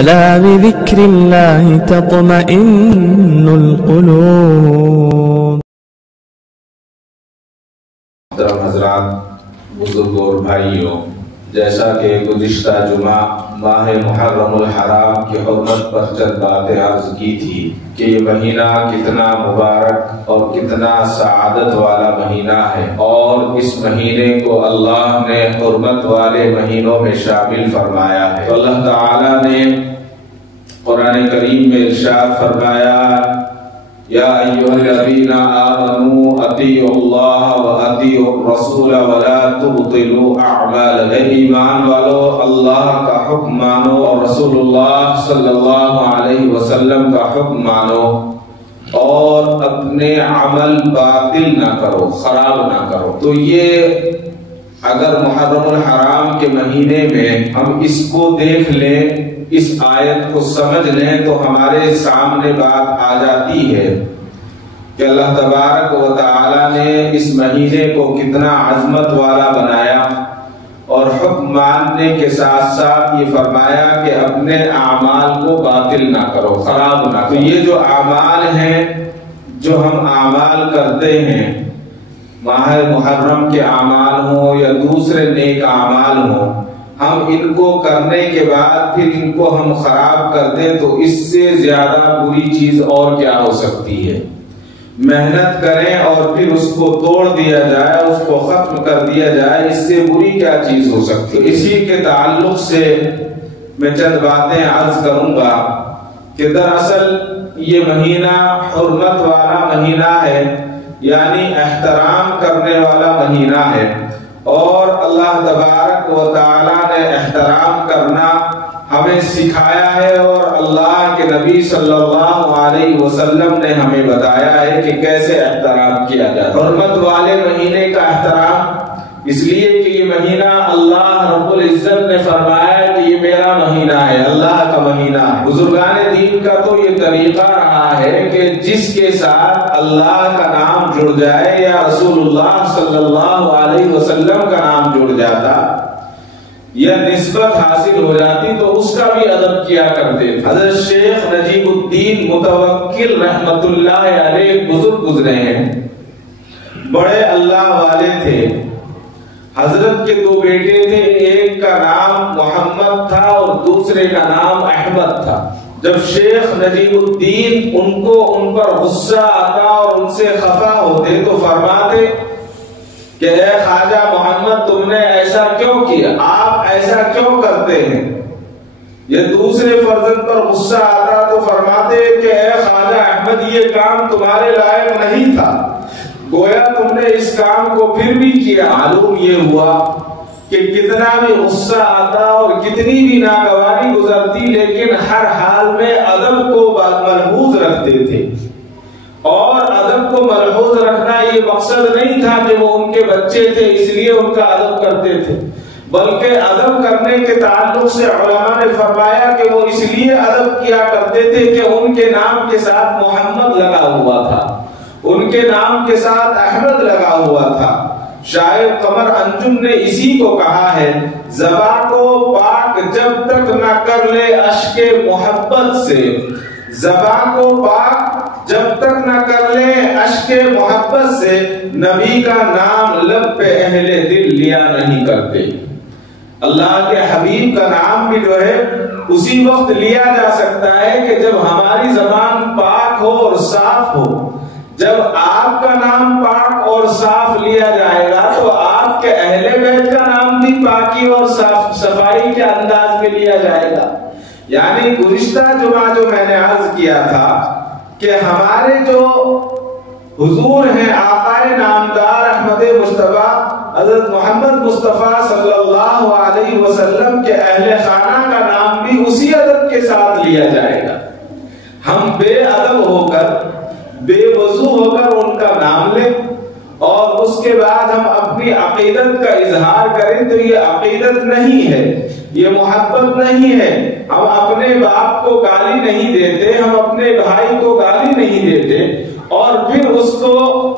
ألا بذكر الله تطمئن القلوب. محترم حضرات، بزرگ اور بھائیوں، جیسا کہ گزشتہ جمعہ ماہ محرم الحرام کی حرمت پر چند باتیں عرض کی تھی کہ یہ مہینہ کتنا مبارک اور کتنا سعادت والا مہینہ ہے، اور اس مہینے کو اللہ نے حرمت والے مہینوں میں شامل فرمایا ہے۔ تو اللہ تعالیٰ نے قرآن کریم میں ارشاد فرمایا، یا ایھا الذین آمنوا اطیعوا اللہ واطیعوا الرسول ولا تبطلوا اعمالکم۔ اے ایمان والو، اللہ کا حکم مانو اور رسول اللہ صلی اللہ علیہ وسلم کا حکم مانو، اور اپنے عمل باطل نہ کرو، خراب نہ کرو۔ تو یہ اگر محرم الحرام کے مہینے میں ہم اس کو دیکھ لیں، اس آیت کو سمجھ لیں، تو ہمارے سامنے بات آ جاتی ہے کہ اللہ تبارک و تعالی نے اس مہینے کو کتنا عظمت والا بنایا، اور حکم ماننے کے ساتھ ساتھ یہ فرمایا کہ اپنے اعمال کو باطل نہ کرو، خراب نہ کرو۔ تو یہ جو اعمال ہیں، جو ہم اعمال کرتے ہیں، ماہ محرم کے اعمال ہوں یا دوسرے نیک اعمال ہوں، ہم ان کو کرنے کے بعد پھر ان کو ہم خراب کر دیں تو اس سے زیادہ بری چیز اور کیا ہو سکتی ہے؟ محنت کریں اور پھر اس کو توڑ دیا جائے، اس کو ختم کر دیا جائے، اس سے بری کیا چیز ہو سکتی ہے؟ اسی کے تعلق سے میں چند باتیں عرض کروں گا کہ دراصل یہ مہینہ حرمت والا مہینہ ہے، یعنی احترام کرنے والا مہینہ ہے، اور اللہ تبارک و تعالی نے احترام کرنا ہمیں سکھایا ہے، اور اللہ کے نبی صلی اللہ علیہ وسلم نے ہمیں بتایا ہے کہ کیسے احترام کیا جاتا ہے۔ حرمت والے مہینے کا احترام اس لیے کہ یہ مہینہ اللہ رب العزت نے فرمایا کہ یہ میرا مہینہ ہے، اللہ کا مہینہ ہے۔ بزرگان دین کا تو یہ طریقہ رہا ہے کہ جس کے ساتھ اللہ کا نام جڑ جائے یا رسول اللہ صلی اللہ علیہ وسلم کا نام جڑ جاتا یا نسبت حاصل ہو جاتی تو اس کا بھی ادب کیا کرتے تھے۔ حضرت شیخ نجیب الدین متوکل رحمت اللہ علیہ بزرگ گزرے ہیں، بڑے اللہ والے تھے۔ حضرت کے دو بیٹے تھے، ایک کا نام محمد تھا اور دوسرے کا نام احمد تھا۔ جب شیخ نجیب الدین ان پر غصہ آتا اور ان سے خفا ہوتے تو فرماتے کہ اے خواجہ محمد، تم نے ایسا کیوں کیا؟ آپ ایسا کیوں کرتے ہیں؟ یہ دوسرے فرزند پر غصہ آتا تو فرماتے کہ اے خواجہ احمد، یہ کام تمہارے لائق نہیں تھا، گویا تم نے اس کام کو پھر بھی کیا۔ معلوم یہ ہوا کہ کتنا بھی غصہ آتا اور کتنی بھی ناگواری گزرتی، لیکن ہر حال میں ادب کو ملحوظ رکھتے تھے، اور ادب کو ملحوظ رکھنا یہ مقصد نہیں تھا کہ وہ ان کے بچے تھے اس لیے ان کا ادب کرتے تھے، بلکہ ادب کرنے کے تعلق سے علماء نے فرمایا کہ وہ اس لیے ادب کیا کرتے تھے کہ ان کے نام کے ساتھ محمد لگا ہوا تھا، ان کے نام کے ساتھ احمد لگا ہوا تھا۔ شاعر قمر انجم نے اسی کو کہا ہے، زبان کو پاک جب تک نہ کر لے اشک محبت سے، زبان کو پاک جب تک نہ کر لے اشک محبت سے، نبی کا نام لب پہ اہل دل لیا نہیں کرتے۔ اللہ کے حبیب کا نام بھی جو ہے اسی وقت لیا جا سکتا ہے کہ جب ہماری زبان پاک ہو اور صاف ہو۔ جب آپ کا نام پاک اور صاف لیا جائے گا تو آپ کے اہل بیت کا نام بھی پاکی اور صفائی کے انداز میں لیا جائے گا۔ یعنی گزشتہ جمعہ جو میں نے عرض کیا تھا کہ ہمارے جو حضور ہیں آقا نامدار احمد مصطفیٰ حضرت محمد مصطفیٰ صلی اللہ علیہ وسلم کے اہل خانہ کا نام بھی اسی ادب کے ساتھ لیا جائے گا۔ ہم بے ادب ہو کر، بے وضو ہو کر ان کا نام لیں اور اس کے بعد ہم اپنی عقیدت کا اظہار کریں تو یہ عقیدت نہیں ہے، یہ محبت نہیں ہے۔ ہم اپنے باپ باپ کو گالی نہیں دیتے، ہم اپنے بھائی کو گالی نہیں دیتے اور پھر اس کو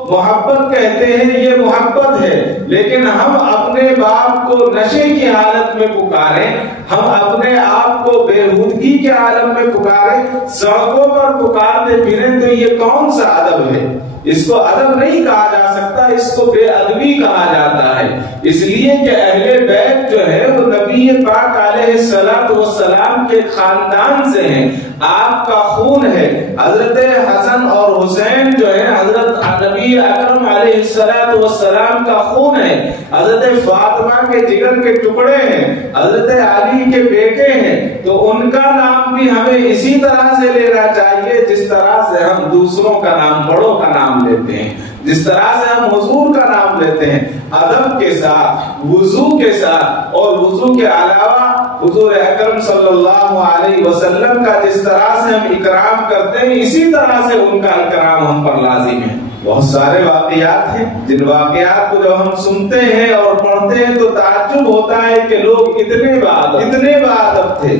محبت کہتے ہیں، یہ محبت ہے، لیکن ہم اپنے باپ کو نشے کی حالت میں پکاریں، ہم اپنے آپ کو بےہودگی کے عالم میں پکاریں، سڑکوں پر پکارتے پھریں، تو یہ کون سا ادب ہے؟ اس کو ادب نہیں کہا جا سکتا، اس کو بے ادبی کہا جاتا ہے۔ اس لیے کہ اہل بیت جو ہے وہ نبی پاک علیہ السلام کے خاندان سے ہیں، آپ کا خون ہے۔ حضرت حسن اور حسین جو ہے حضرت نبی اکرم علیہ السلام کا خون ہے، حضرت فاطمہ کے جگر کے ٹکڑے ہیں، حضرت علی کے بیٹے ہیں، تو ان کا نام بھی ہمیں اسی طرح سے لینا چاہیے جس طرح سے ہم دوسروں کا نام، بڑوں کا نام لیتے ہیں، جس طرح سے ہم حضور کا نام لیتے ہیں، ادب کے ساتھ، وضو کے ساتھ، اور وضو کے علاوہ حضور اکرم صلی اللہ علیہ وسلم کا جس طرح سے ہم اکرام کرتے ہیں اسی طرح سے ان کا اکرام ہم پر لازم ہے۔ بہت سارے واقعات ہیں جن واقعات کو جب ہم سنتے ہیں اور پڑھتے ہیں تو تعجب ہوتا ہے کہ لوگ اتنے باادب تھے،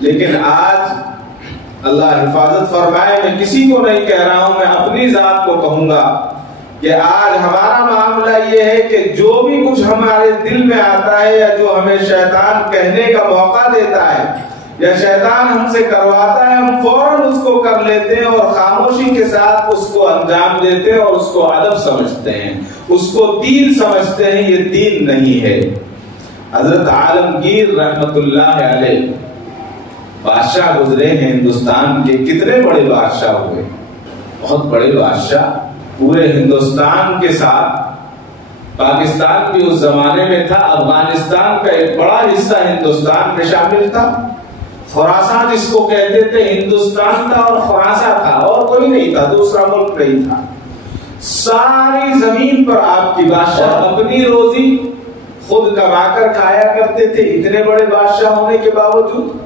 لیکن آج اللہ حفاظت فرمائے، میں کسی کو نہیں کہہ رہا ہوں، میں اپنی ذات کو کہوں گا کہ آج ہمارا معاملہ یہ ہے کہ جو بھی کچھ ہمارے دل میں آتا ہے یا جو ہمیں شیطان کہنے کا موقع دیتا ہے یا شیطان ہم سے کرواتا ہے، ہم فوراً اس کو کر لیتے ہیں اور خاموشی کے ساتھ اس کو انجام دیتے ہیں اور اس کو ادب سمجھتے ہیں، اس کو دین سمجھتے ہیں۔ یہ دین نہیں ہے۔ حضرت عالمگیر رحمت اللہ علیہ بادشاہ گزرے ہیں ہندوستان کے، کتنے بڑے بادشاہ ہوئے، بہت بڑے بادشاہ، پورے ہندوستان کے ساتھ پاکستان بھی اس زمانے میں تھا، افغانستان کا ایک بڑا حصہ ہندوستان میں شامل تھا، خراسان جس کو کہتے تھے ہندوستان تھا اور خراسان تھا، اور کوئی نہیں تھا، دوسرا ملک نہیں تھا۔ ساری زمین پر آپ کی بادشاہ اپنی روزی خود کما کر کھایا کرتے تھے، اتنے بڑے بادشاہ ہونے کے باوجود،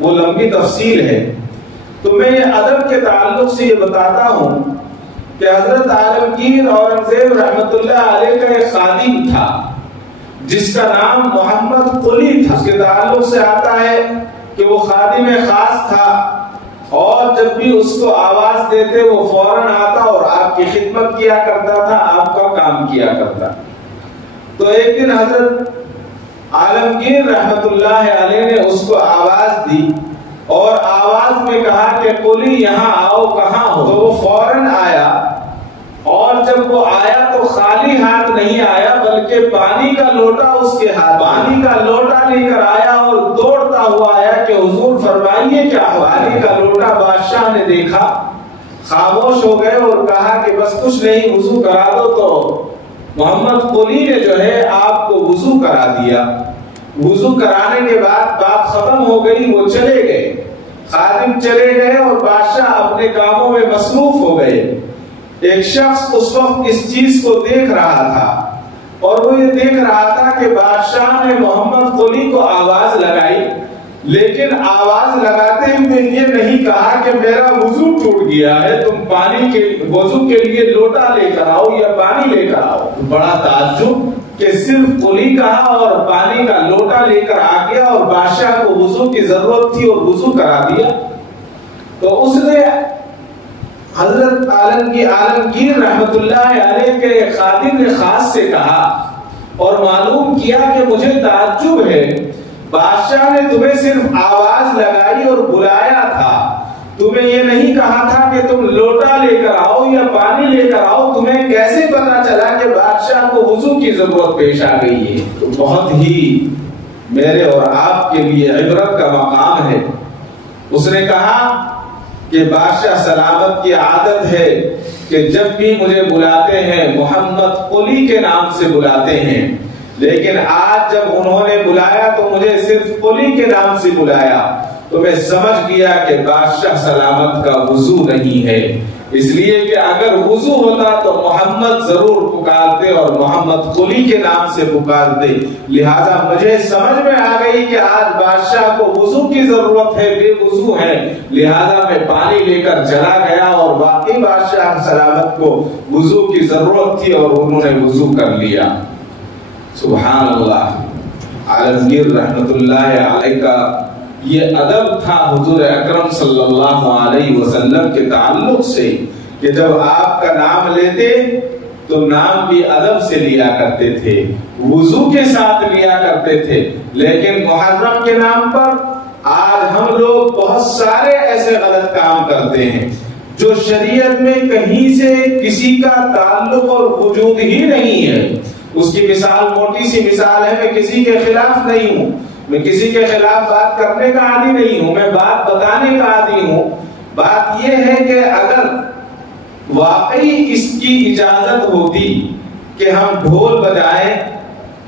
وہ لمبی تفصیل ہے۔ تو میں یہ ادب کے تعلق سے یہ بتاتا ہوں کہ حضرت عالمگیر اورنگزیب رحمت اللہ علیہ کا ایک خادم تھا جس کا نام محمد قلی تھا۔ اس کے تعلق سے آتا ہے کہ وہ خادم خاص تھا اور جب بھی اس کو آواز دیتے وہ فوراً آتا اور آپ کی خدمت کیا کرتا تھا، آپ کا کام کیا کرتا۔ تو ایک دن حضرت عالمگیر رحمت اللہ علیہ نے اس کو آواز دی اور آواز میں کہا کہ قلی یہاں آؤ، کہاں ہو؟ تو وہ فوراً آیا، اور جب وہ آیا تو خالی ہاتھ نہیں آیا بلکہ پانی کا لوٹا اس کے ہاتھ، پانی کا لوٹا لے کر آیا اور دوڑتا ہوا آیا کہ حضور فرمائیے کیا ہوا؟ پانی کا لوٹا بادشاہ نے دیکھا، خاموش ہو گئے اور کہا کہ بس کچھ نہیں، وضو کرا دو۔ تو محمد قلی نے جو ہے آپ کو وضو کرا دیا۔ وضو کرانے کے بعد بات ختم ہو گئی، وہ چلے گئے، خادم چلے گئے اور بادشاہ اپنے کاموں میں مصروف ہو گئے۔ ایک شخص اس وقت اس چیز کو دیکھ رہا تھا اور وہ یہ دیکھ رہا تھا کہ بادشاہ نے محمد قلی کو آواز لگائی، لیکن آواز لگاتے ہوئے یہ نہیں کہا کہ میرا وضو ٹوٹ گیا ہے، تم پانی کے وضو کے لیے لوٹا لے کر آؤ یا پانی لے کر آؤ۔ بڑا تعجب کہ صرف قلی کہا اور پانی کا لوٹا لے کر آ گیا، اور بادشاہ کو وضو کی ضرورت تھی اور وضو کرا دیا۔ تو اس نے حضرت عالمگیر رحمت اللہ علیہ کے خادم نے خاص سے کہا اور معلوم کیا کہ مجھے تعجب ہے، بادشاہ نے تمہیں صرف آواز لگائی اور بلایا تھا، تمہیں یہ نہیں کہا تھا کہ تم لوٹا لے کر آؤ یا پانی لے کر آؤ، تمہیں کیسے پتا چلا کہ بادشاہ کو وضو کی ضرورت پیش آ گئی ہے؟ تو بہت ہی میرے اور آپ کے لیے عبرت کا مقام ہے۔ اس نے کہا کہ بادشاہ سلامت کی عادت ہے کہ جب بھی مجھے بلاتے ہیں محمد قلی کے نام سے بلاتے ہیں، لیکن آج جب انہوں نے بلایا تو مجھے صرف قلی کے نام سے بلایا، تو میں سمجھ گیا کہ بادشاہ سلامت کا وضو نہیں ہے، اس لیے کہ اگر وضو ہوتا تو محمد ضرور پکارتے اور محمد قلی کے نام سے پکارتے۔ لہذا مجھے سمجھ میں آ گئی کہ آج بادشاہ کو وضو کی ضرورت ہے، بے وضو ہے، لہذا میں پانی لے کر چلا گیا، اور واقعی بادشاہ سلامت کو وضو کی ضرورت تھی اور انہوں نے وضو کر لیا۔ سبحان اللہ۔ عالمگیر رحمت اللہ علیہ کا یہ ادب تھا حضور اکرم صلی اللہ علیہ وسلم کے تعلق سے کہ جب آپ کا نام لیتے تو نام بھی ادب سے لیا کرتے تھے، وضو کے ساتھ لیا کرتے تھے. لیکن محرم کے نام پر آج ہم لوگ بہت سارے ایسے غلط کام کرتے ہیں جو شریعت میں کہیں سے کسی کا تعلق اور وجود ہی نہیں ہے. اس کی مثال موٹی سی مثال ہے، میں کسی کے خلاف نہیں ہوں، میں کسی کے خلاف بات کرنے کا عادی نہیں ہوں، میں بات بتانے کا عادی ہوں. بات یہ ہے کہ اگر واقعی اس کی اجازت ہوتی کہ ہم ڈھول بجائیں،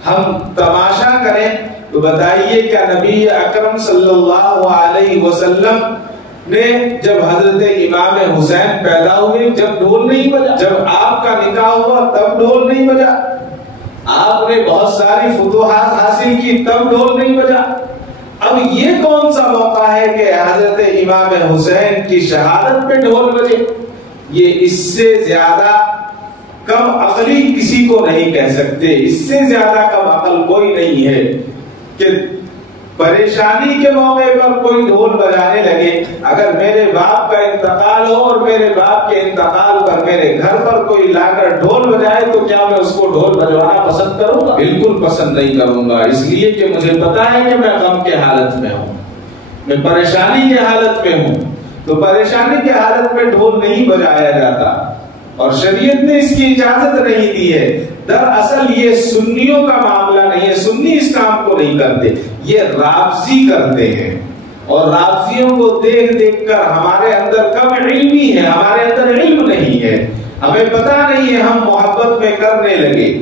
ہم تماشا کریں، تو بتائیے کیا نبی اکرم صلی اللہ علیہ وسلم نے جب حضرت امام حسین پیدا ہوئے جب ڈھول نہیں بجا؟ جب آپ کا نکاح ہوا تب ڈھول نہیں بجا؟ آپ نے بہت ساری فتوحات حاصل کی تب ڈھول نہیں بجا؟ اب یہ کون سا موقع ہے کہ حضرت امام حسین کی شہادت پہ ڈھول بجے؟ یہ اس سے زیادہ کم عقلی کسی کو نہیں کہہ سکتے، اس سے زیادہ کم عقل کوئی نہیں ہے کہ پریشانی کے موقع پر کوئی ڈھول بجانے لگے. اگر میرے باپ کا انتقال ہو اور میرے باپ کے انتقال پر میرے گھر پر کوئی لا کر ڈھول بجائے تو کیا میں اس کو ڈھول بجوانا پسند کروں گا؟ بالکل پسند نہیں کروں گا، اس لیے کہ مجھے پتا ہے کہ میں غم کے حالت میں ہوں، میں پریشانی کے حالت میں ہوں. تو پریشانی کے حالت میں ڈھول نہیں بجایا جاتا اور شریعت نے اس کی اجازت نہیں دی ہے. دراصل یہ سنیوں کا معاملہ نہیں ہے، سنی اس کام کو نہیں کرتے، یہ رافضی کرتے ہیں. اور رافضیوں کو دیکھ دیکھ کر ہمارے اندر کم علمی ہے، ہمارے اندر علم نہیں ہے، ہمیں پتا نہیں ہے، ہم محبت میں کرنے لگے.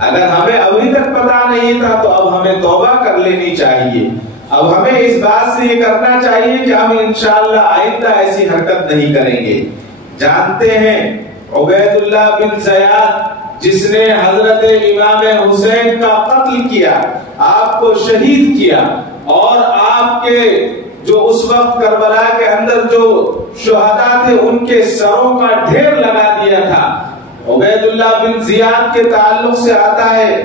اگر ہمیں ابھی تک پتا نہیں تھا تو اب ہمیں توبہ کر لینی چاہیے. اب ہمیں اس بات سے یہ کرنا چاہیے کہ ہم انشاءاللہ آئندہ ایسی حرکت نہیں کریں گے. جانتے ہیں عبید اللہ بن زیاد جس نے حضرت امام حسین کا قتل کیا، آپ کو شہید کیا، اور آپ کے جو اس وقت کربلا کے اندر جو شہداء تھے ان کے سروں کا ڈھیر لگا دیا تھا. عبید اللہ بن زیاد کے تعلق سے آتا ہے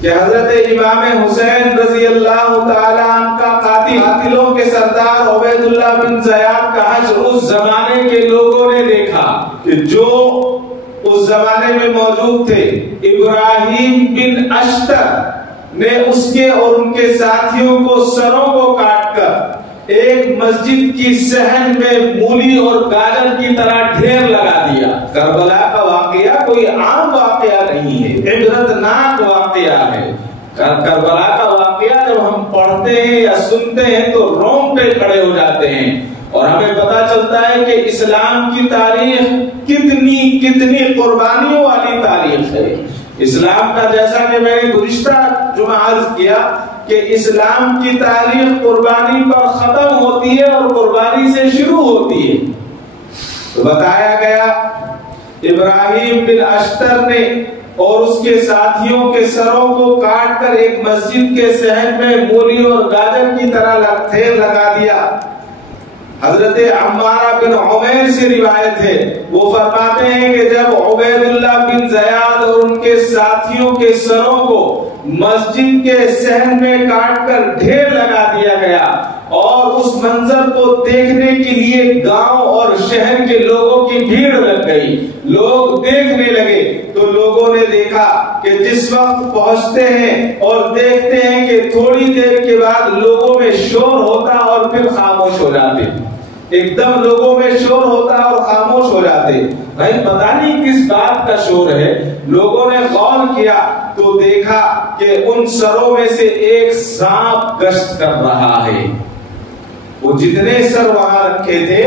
کہ حضرت امام حسین رضی اللہ تعالی عنہ کا قاتلوں کے سردار عبید اللہ بن زیاد کا حشر اس زمانے کے لوگوں نے دیکھا کہ جو اس زمانے میں موجود تھے. ابراہیم بن اشتر نے اس کے اور ان کے ساتھیوں کو سروں کو کاٹ کر ایک مسجد کی صحن میں مولی اور گاجر کی طرح ڈھیر لگا دیا. کربلا کا واقعہ کوئی عام واقعہ نہیں ہے، عبرتناک واقعہ ہے. کربلا کا واقعہ جب ہم پڑھتے ہیں یا سنتے ہیں تو رونگٹے کھڑے ہو جاتے ہیں اور ہمیں پتا چلتا ہے کہ اسلام کی تاریخ کتنی قربانیوں والی تاریخ ہے. اسلام کا جیسا کہ میں نے گزشتہ جمعہ عرض کیا کہ اسلام کی تاریخ قربانی پر ختم ہوتی ہے اور قربانی سے شروع ہوتی ہے. تو بتایا گیا ابراہیم بن اشتر نے اور اس کے ساتھیوں کے سروں کو کاٹ کر ایک مسجد کے صحن میں مولی اور گاجر کی طرح ڈھیر لگا دیا. حضرت عمارہ بن عمیر سے روایت ہے، وہ فرماتے ہیں کہ جب عبید اللہ بن زیاد اور ان کے ساتھیوں کے سروں کو مسجد کے صحن میں کاٹ کر ڈھیر لگا دیا گیا اور اس منظر کو دیکھنے کے لیے گاؤں اور شہر کے لوگوں کی بھیڑ لگ گئی. لوگ دیکھنے لگے تو لوگوں نے دیکھا کہ جس وقت پہنچتے ہیں اور دیکھتے ہیں کہ تھوڑی دیر کے بعد لوگوں میں شور ہوتا اور پھر خاموش ہو جاتے. ایک دم لوگوں میں شور ہوتا اور خاموش ہو جاتے. بھائی پتہ نہیں کس بات کا شور ہے. لوگوں نے غور کیا تو دیکھا کہ ان سروں میں سے ایک سانپ گشت کر رہا ہے. وہ جتنے سر وہاں رکھے تھے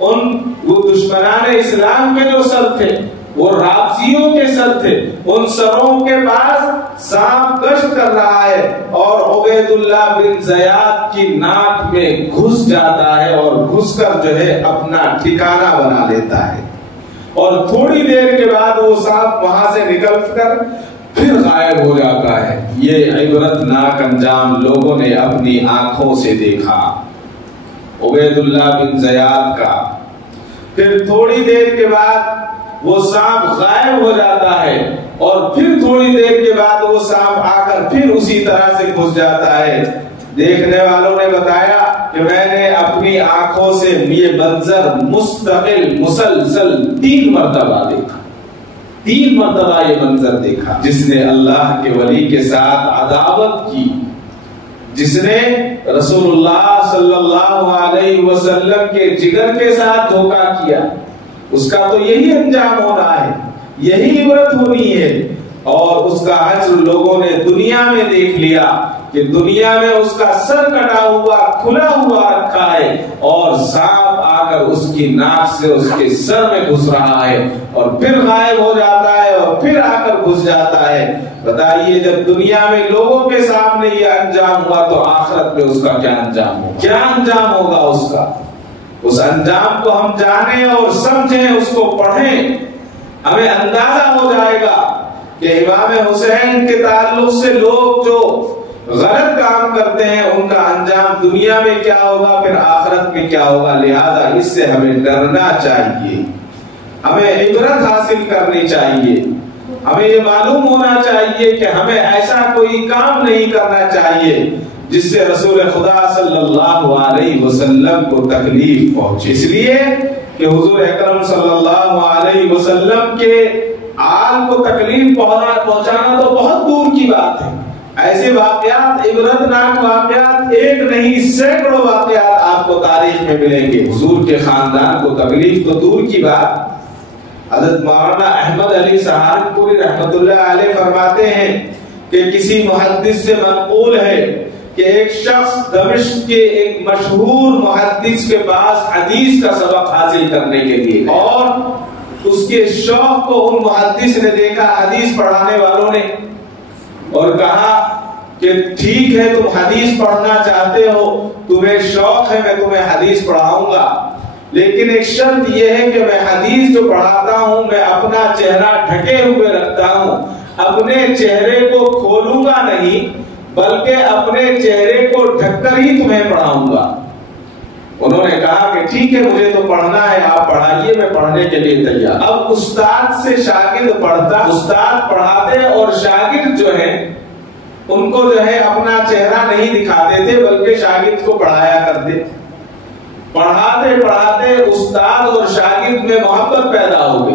وہ دشمنان اسلام کے جو سر تھے، وہ رافضیوں کے سر تھے. ان سروں کے پاس سانپ گشت کر رہا ہے اور عبید اللہ بن زیاد کی ناک میں گھس جاتا ہے اور گھس کر جو ہے اپنا ٹھکانہ بنا لیتا ہے اور تھوڑی دیر کے بعد وہ سانپ وہاں سے نکل کر پھر غائب ہو جاتا ہے. یہ عبرتناک انجام لوگوں نے اپنی آنکھوں سے دیکھا عبید اللہ بن زیاد کا. پھر تھوڑی دیر کے بعد وہ سانپ غائب ہو جاتا ہے اور پھر تھوڑی دیر کے بعد وہ سانپ آ کر پھر اسی طرح سے گھس جاتا ہے. دیکھنے والوں نے بتایا کہ میں نے اپنی آنکھوں سے یہ منظر مستقل مسلسل 3 مرتبہ دیکھا، 3 مرتبہ یہ منظر دیکھا۔ جس نے اللہ کے ولی کے ساتھ عداوت کی، جس نے رسول اللہ صلی اللہ علیہ وسلم کے جگر کے ساتھ دھوکہ کیا، اس کا تو یہی انجام ہونا ہے، یہی عبرت ہونی ہے۔ اور اس کا اجر لوگوں نے دنیا میں دیکھ لیا کہ دنیا میں اس کا سر کٹا ہوا کھلا ہوا رکھا ہے، اور سانپ آ کر اس کی ناک سے اس کے سر میں گھس رہا ہے، اور پھر غائب ہو جاتا ہے، اور پھر آ کر گھس جاتا ہے۔ بتائیے جب دنیا میں لوگوں کے سامنے یہ انجام ہوا تو آخرت میں اس کا کیا انجام ہوگا؟ کیا انجام ہوگا اس کا؟ اس انجام کو ہم جانیں اور سمجھیں، اس کو پڑھیں، ہمیں اندازہ ہو جائے گا کہ امام حسین کے تعلق سے لوگ جو غلط کام کرتے ہیں ان کا انجام دنیا میں کیا ہوگا، پھر آخرت میں کیا ہوگا۔ لہذا اس سے ہمیں ڈرنا چاہیے، ہمیں عبرت حاصل کرنی چاہیے، ہمیں یہ معلوم ہونا چاہیے کہ ہمیں ایسا کوئی کام نہیں کرنا چاہیے جس سے رسول خدا صلی اللہ علیہ وسلم کو تکلیف پہنچے۔ اس لیے کہ حضور اکرم صلی اللہ علیہ وسلم کے آل کو تکلیف پہنچانا تو بہت دور کی بات ہے۔ ایسے واقعات، عبرتناک واقعات ایک نہیں سینکڑوں واقعات آپ کو تاریخ میں ملیں گے۔ حضور کے خاندان کو تکلیف تو دور کی بات۔ حضرت مولانا احمد علی سہارنپوری رحمت اللہ علیہ فرماتے ہیں کہ کسی محدث سے منقول ہے کہ ایک شخص دمشق کے ایک مشہور محدث کے پاس حدیث کا سبق حاصل کرنے کے لیے، اور اس کے شوق کو ان محدث نے دیکھا، حدیث پڑھانے والوں نے، اور کہا کہ ٹھیک ہے تم حدیث پڑھنا چاہتے ہو، تمہیں شوق ہے، میں تمہیں حدیث پڑھاؤں گا، لیکن ایک شرط یہ ہے کہ میں حدیث جو پڑھاتا ہوں میں اپنا چہرہ ڈھکے ہوئے رکھتا ہوں، اپنے چہرے کو کھولوں گا نہیں بلکہ اپنے چہرے کو ڈھک کر ہی تمہیں پڑھاؤں گا۔ انہوں نے کہا کہ ٹھیک ہے مجھے تو پڑھنا ہے، آپ پڑھائیے، میں پڑھنے کے لیے تیار۔ اب استاد سے شاگرد پڑھتا، استاد پڑھاتے اور شاگرد جو ہے ان کو جو ہے اپنا چہرہ نہیں دکھاتے تھے بلکہ شاگرد کو پڑھایا کرتے۔ پڑھاتے پڑھاتے استاد اور شاگرد میں محبت پیدا ہو گئی۔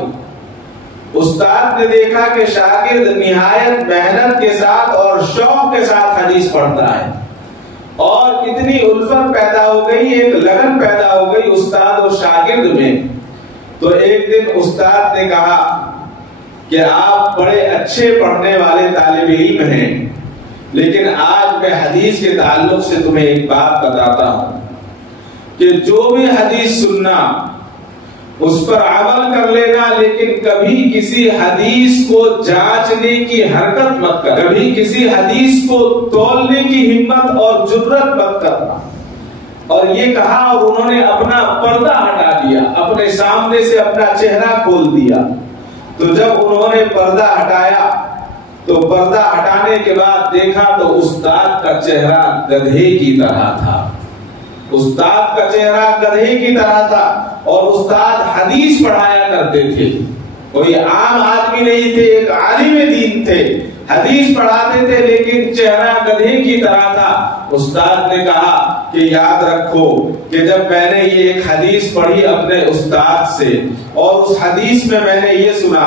استاد نے دیکھا کہ شاگرد نہایت محنت کے ساتھ اور شوق کے ساتھ حدیث پڑھتا ہے، اور اتنی الفت پیدا ہو گئی، ایک لگن پیدا ہو گئی استاد اور شاگرد میں۔ تو ایک دن استاد نے کہا کہ آپ بڑے اچھے پڑھنے والے طالب علم ہیں، لیکن آج میں حدیث کے تعلق سے تمہیں ایک بات بتاتا ہوں کہ جو بھی حدیث سننا اس پر عمل کر لینا، لیکن کبھی کسی حدیث کو جانچنے کی حرکت مت کر، کبھی کسی حدیث کو تولنے کی ہمت اور جرت مت کرنا۔ اور یہ کہا اور انہوں نے اپنا پردہ ہٹا دیا، اپنے سامنے سے اپنا چہرہ کھول دیا۔ تو جب انہوں نے پردہ ہٹایا تو پردہ ہٹانے کے بعد دیکھا تو استاد کا چہرہ گدھے کی طرح تھا، استاد کا چہرہ گدھے کی طرح تھا، اور استاد حدیث پڑھایا کرتے تھے، کوئی عام آدمی نہیں تھے، ایک عالم دین تھے، حدیث پڑھاتے تھے لیکن چہرہ گدھے کی طرح تھا۔ استاد نے کہا کہ یاد رکھو کہ جب میں نے یہ ایک حدیث پڑھی اپنے استاد سے، اور اس حدیث میں میں نے یہ سنا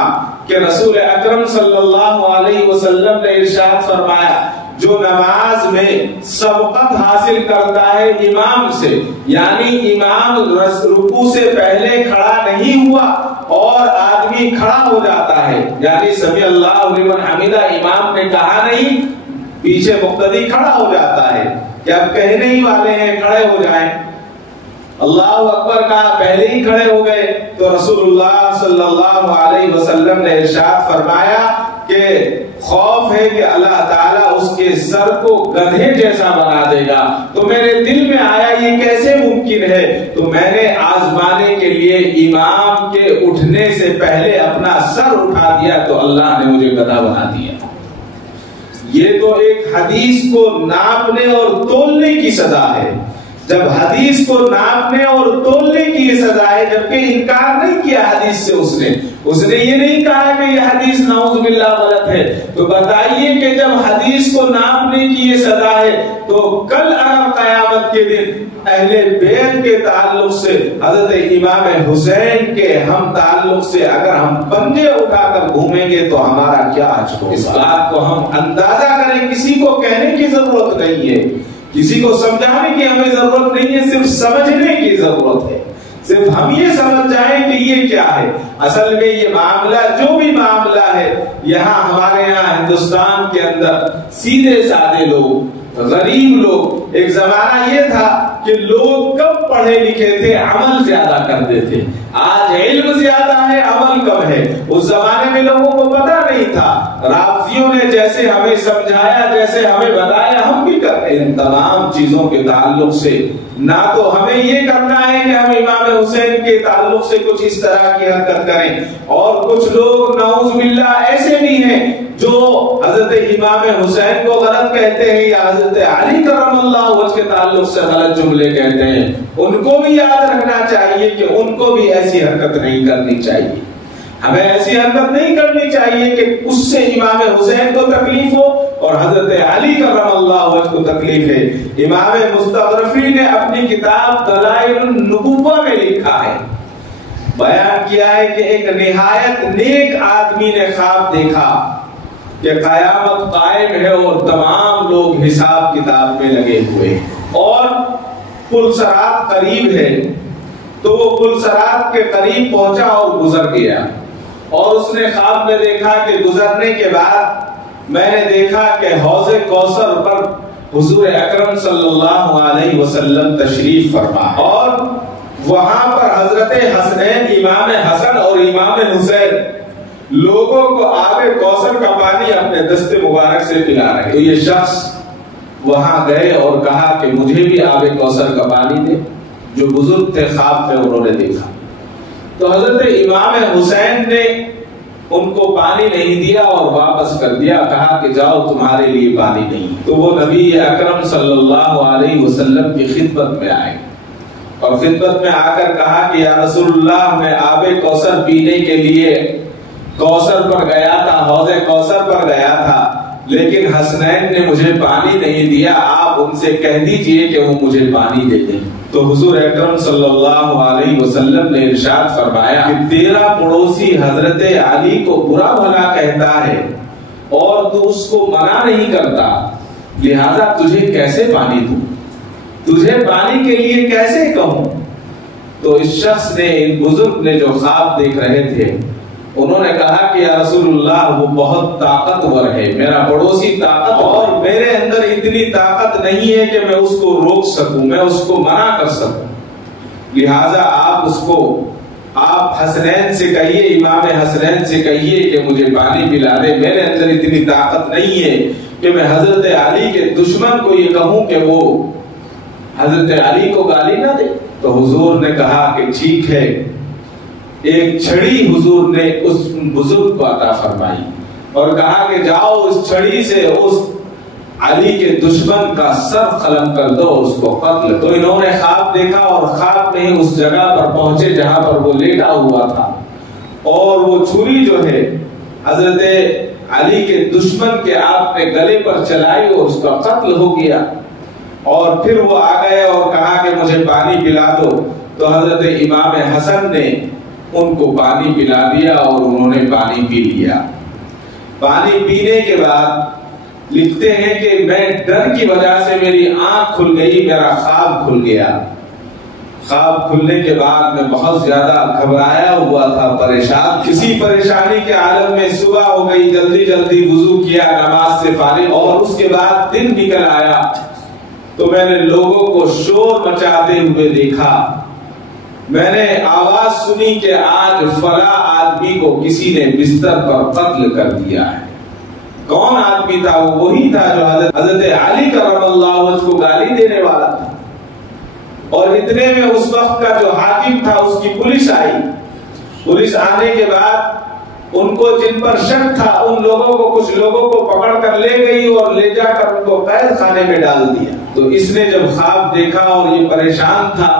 کہ رسول اکرم صلی اللہ علیہ وسلم نے ارشاد فرمایا جو نماز میں سبقت حاصل کرتا ہے امام سے، یعنی امام رکوع سے پہلے کھڑا نہیں ہوا اور آدمی کھڑا ہو جاتا ہے، یعنی سمیع اللہ لمن حمیدہ امام نے کہا نہیں، پیچھے مقتدی کھڑا ہو جاتا ہے کہ اب کہنے ہی والے ہیں کھڑے ہو جائیں، اللہ اکبر کہا پہلے ہی کھڑے ہو گئے تو رسول اللہ صلی اللہ علیہ وسلم نے ارشاد فرمایا کہ خوف ہے کہ اللہ تعالیٰ اس کے سر کو گدھے جیسا بنا دے گا۔ تو میرے دل میں آیا یہ کیسے ممکن ہے، تو میں نے آزمانے کے لیے امام کے اٹھنے سے پہلے اپنا سر اٹھا دیا تو اللہ نے مجھے گدھا بنا دیا۔ یہ تو ایک حدیث کو ناپنے اور تولنے کی سزا ہے۔ جب حدیث کو ناپنے اور تولنے کی یہ سزا ہے، جبکہ انکار نہیں کیا حدیث سے اس نے یہ نہیں کہا کہ یہ حدیث نعوذ باللہ غلط ہے۔ تو بتائیے کہ جب حدیث کو ناپنے کی یہ سزا ہے تو کل اگر قیامت کے دن اہل بیت کے تعلق سے حضرت امام حسین کے ہم تعلق سے اگر ہم پنجے اٹھا کر گھومیں گے تو ہمارا کیا حج ہوگا؟ اس بات کو ہم اندازہ کریں، کسی کو کہنے کی ضرورت نہیں ہے، کسی کو سمجھانے کی ہمیں ضرورت نہیں ہے، صرف سمجھنے کی ضرورت ہے۔ صرف ہم یہ سمجھ جائیں کہ یہ کیا ہے۔ اصل میں یہ معاملہ جو بھی معاملہ ہے یہاں ہمارے یہاں ہندوستان کے اندر سیدھے سادے لوگ، غریب لوگ، ایک زمانہ یہ تھا کہ لوگ کم پڑھے لکھے تھے، عمل زیادہ کرتے تھے۔ آج علم زیادہ ہے، عمل کم ہے۔ اس زمانے میں لوگوں کو پتا نہیں تھا، رافضیوں نے جیسے ہمیں سمجھایا، جیسے ہمیں بتایا، ہم بھی کرتے ہیں۔ ان تمام چیزوں کے تعلق سے نہ تو ہمیں یہ کرنا ہے کہ ہم امام حسین کے تعلق سے کچھ اس طرح کی حرکت کریں، اور کچھ لوگ نعوذ باللہ ایسے بھی ہیں جو حضرت امام حسین کو غلط کہتے ہیں یا حضرت علی کرم اللہ وجہ کے تعلق سے غلط جملے کہتے ہیں۔ ان کو بھی یاد رکھنا چاہیے کہ ان کو بھی ایسی حرکت نہیں کرنی چاہیے۔ ہمیں ایسی حرکت نہیں کرنی چاہیے کہ اس سے امام حسین کو تکلیف ہو اور حضرت علی کرم اللہ وجہ کو تکلیف ہے۔ امام مستدرفی نے اپنی کتاب دلائل النبوہ میں لکھا ہے، بیان کیا ہے کہ ایک نہایت نیک آدمی نے خواب دیکھا کہ قیامت قائم ہے اور تمام لوگ حساب کتاب میں لگے ہوئے اور پل صراط قریب ہے۔ تو وہ پل صراط کے قریب پہنچا اور گزر گیا، اور اس نے خواب میں دیکھا کہ گزرنے کے بعد میں نے دیکھا کہ حوض کوثر پر حضور اکرم صلی اللہ علیہ وسلم تشریف فرما، اور وہاں پر حضرت حسنین، امام حسن اور امام حسین لوگوں کو آب کوثر کا پانی اپنے دست مبارک سے پلا رہے۔ تو یہ شخص وہاں گئے اور کہا کہ مجھے بھی آب کوثر کا پانی دے، جو بزرگ تھے خواب میں انہوں نے دیکھا۔ تو حضرت امام حسین نے ان کو پانی نہیں دیا اور واپس کر دیا، کہا کہ جاؤ تمہارے لیے پانی نہیں۔ تو وہ نبی اکرم صلی اللہ علیہ وسلم کی خدمت میں آئے اور خدمت میں آ کر کہا کہ یا رسول اللہ، میں آب کوثر پینے کے لیے کوثر پر گیا تھا، حوض کوثر پر گیا تھا، لیکن حسنین نے مجھے پانی نہیں دیا، آپ ان سے کہہ دیجئے کہ وہ مجھے پانی دے دیں۔ تو حضور اکرم صلی اللہ علیہ وسلم نے ارشاد فرمایا کہ تیرا پڑوسی حضرت علی کو برا بھلا کہتا ہے اور تو اس کو منع نہیں کرتا، لہذا تجھے کیسے پانی دوں، تجھے پانی کے لیے کیسے کہوں؟ تو اس شخص نے، ان بزرگ نے جو خواب دیکھ رہے تھے، انہوں نے کہا کہ یا رسول اللہ، وہ بہت طاقتور ہے، میرا پڑوسی طاقت، اور میرے اندر اتنی طاقت نہیں ہے کہ میں اس کو روک سکوں، میں اس کو منع کر سکوں، لہٰذا آپ حسنین سے کہیے، امام حسنین سے کہیے کہ مجھے پانی پلا دے، میرے اندر اتنی طاقت نہیں ہے کہ میں حضرت علی کے دشمن کو یہ کہوں کہ وہ حضرت علی کو گالی نہ دے۔ تو حضور نے کہا کہ ٹھیک ہے۔ ایک چھڑی حضور نے اس بزرگ کو عطا فرمائی اور کہا کہ جاؤ اس چھڑی سے اس علی کے دشمن کا سر قلم کر دو، اس کو قتل۔ تو انہوں نے خواب دیکھا اور خواب میں ہی اس جگہ پر پہنچے جہاں پر وہ لیٹا ہوا تھا، اور وہ چھری جو ہے حضرت علی کے دشمن کے آپ نے گلے پر چلائی اور اس کا قتل ہو گیا۔ اور پھر وہ آ گئے اور کہا کہ مجھے پانی پلا دو۔ تو حضرت امام حسن نے ان کو پانی پلا دیا اور انہوں نے پانی پی لیا۔ پانی پینے کے بعد لکھتے ہیں کہ میں ڈر کی وجہ سے میری آنکھ کھل گئی، میرا خواب کھل گیا۔ خواب کھلنے کے بعد میں بہت زیادہ گھبرایا ہوا تھا، پریشان، کسی پریشانی کے عالم میں صبح ہو گئی، جلدی جلدی وضو کیا، نماز سے فارغ، اور اس کے بعد دن نکل آیا تو میں نے لوگوں کو شور مچاتے ہوئے دیکھا۔ میں نے آواز سنی کہ آج فلاں آدمی کو کسی نے بستر پر قتل کر دیا ہے۔ کون آدمی تھا؟ وہ وہی تھا جو حضرت علی کرم اللہ وجہ کو گالی دینے والا تھا۔ اور اتنے میں اس وقت کا جو حاکم تھا اس کی پولیس آئی۔ پولیس آنے کے بعد ان کو جن پر شک تھا ان لوگوں کو، کچھ لوگوں کو پکڑ کر لے گئی اور لے جا کر ان کو قید خانے میں ڈال دیا۔ تو اس نے جب خواب دیکھا اور یہ پریشان تھا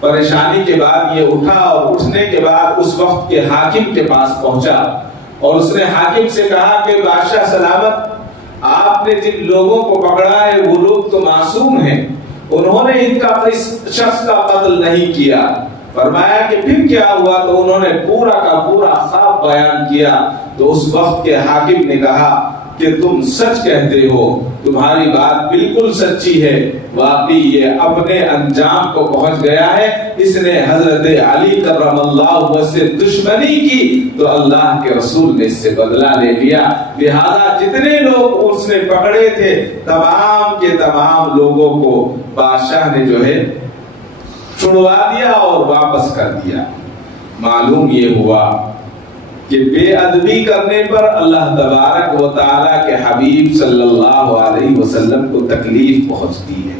پریشانی کے بعد یہ اٹھا اور اٹھنے کے بعد اس وقت کے حاکم کے پاس پہنچا اور اس نے حاکم سے کہا کہ بادشاہ سلامت، آپ نے جن لوگوں کو پکڑا ہے وہ لوگ تو معصوم ہیں، انہوں نے اس شخص کا قتل نہیں کیا۔ فرمایا کہ پھر کیا ہوا؟ تو انہوں نے پورا کا پورا خواب بیان کیا۔ تو اس وقت کے حاکم نے کہا کہ تم سچ کہتے ہو، تمہاری بات بالکل سچی ہے، واقعی یہ اپنے انجام کو پہنچ گیا ہے، اس نے حضرت علی کرم اللہ وجہہ سے دشمنی کی تو اللہ کے رسول نے اس سے بدلہ لے لیا، لہذا جتنے لوگ اس نے پکڑے تھے تمام کے تمام لوگوں کو بادشاہ نے جو ہے چھڑوا دیا اور واپس کر دیا۔ معلوم یہ ہوا کہ بے ادبی کرنے پر اللہ تبارک و تعالیٰ کے حبیب صلی اللہ علیہ وسلم کو تکلیف پہنچتی ہے۔